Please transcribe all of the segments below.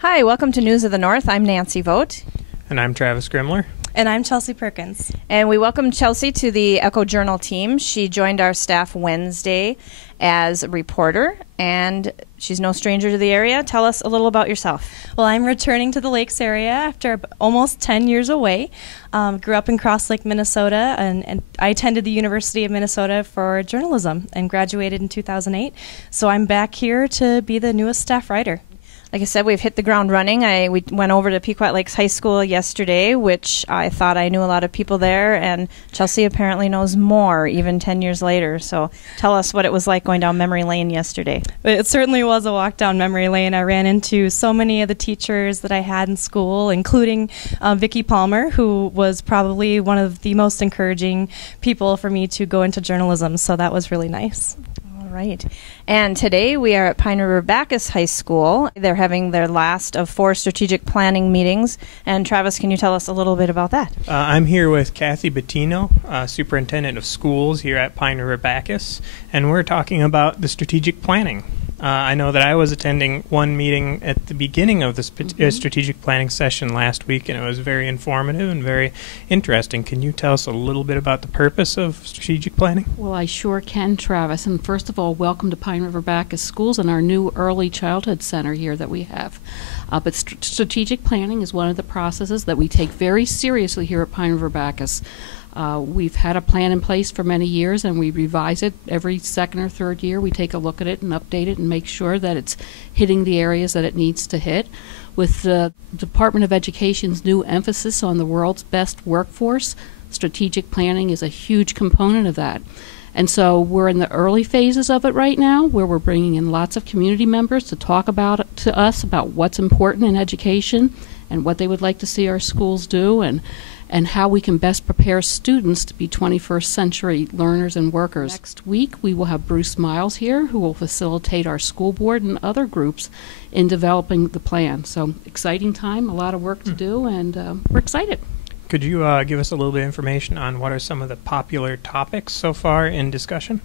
Hi, welcome to News of the North. I'm Nancy Vogt. And I'm Travis Grimler. And I'm Chelsea Perkins. And we welcome Chelsea to the Echo Journal team. She joined our staff Wednesday as a reporter, and she's no stranger to the area. Tell us a little about yourself. Well, I'm returning to the Lakes area after almost 10 years away. Grew up in Cross Lake, Minnesota, and I attended the University of Minnesota for journalism and graduated in 2008. So I'm back here to be the newest staff writer. Like I said, we've hit the ground running. We went over to Pequot Lakes High School yesterday, which I thought I knew a lot of people there, and Chelsea apparently knows more, even 10 years later. So tell us what it was like going down memory lane yesterday. It certainly was a walk down memory lane. I ran into so many of the teachers that I had in school, including Vicki Palmer, who was probably one of the most encouraging people for me to go into journalism. So that was really nice. Right. And today we are at Pine River Bacchus High School. They're having their last of 4 strategic planning meetings. And Travis, can you tell us a little bit about that? I'm here with Kathy Bettino, Superintendent of Schools here at Pine River Bacchus, and we're talking about the strategic planning. I know that I was attending one meeting at the beginning of the strategic planning session last week, and it was very informative and very interesting. Can you tell us a little bit about the purpose of strategic planning? Well, I sure can, Travis. And first of all, welcome to Pine River Bacchus Schools and our new early childhood center here that we have. But strategic planning is one of the processes that we take very seriously here at Pine River Bacchus. We've had a plan in place for many years, and we revise it every second or third year. We take a look at it and update it and make sure that it's hitting the areas that it needs to hit. With the Department of Education's new emphasis on the world's best workforce, strategic planning is a huge component of that. And so we're in the early phases of it right now, where we're bringing in lots of community members to talk to us about what's important in education and what they would like to see our schools do, and how we can best prepare students to be 21st century learners and workers. Next week, we will have Bruce Miles here, who will facilitate our school board and other groups in developing the plan. So exciting time, a lot of work to do, and we're excited. Could you give us a little bit of information on what are some of the popular topics so far in discussion?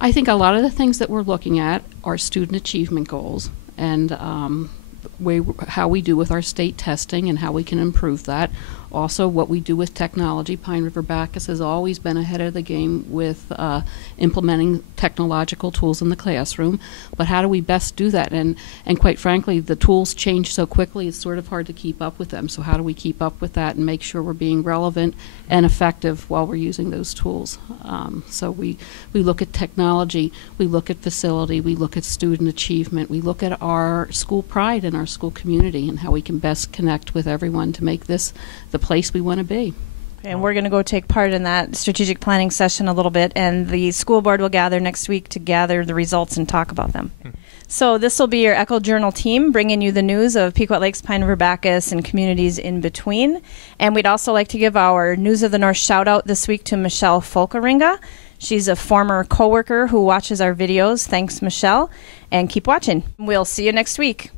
I think a lot of the things that we're looking at are student achievement goals, and how we do with our state testing and how we can improve that. Also, what we do with technology. Pine River Bacchus has always been ahead of the game with implementing technological tools in the classroom. But how do we best do that? And quite frankly, the tools change so quickly, it's sort of hard to keep up with them. So how do we keep up with that and make sure we're being relevant and effective while we're using those tools? So we look at technology, we look at facility, we look at student achievement, we look at our school pride in our school community and how we can best connect with everyone to make this the place we want to be. And we're going to go take part in that strategic planning session a little bit, and the school board will gather next week to gather the results and talk about them. So this will be your Echo Journal team bringing you the news of Pequot Lakes, Pine River Bacchus, and communities in between. And we'd also like to give our News of the North shout out this week to Michelle Folkeringa. She's a former coworker who watches our videos. Thanks, Michelle, and keep watching. We'll see you next week.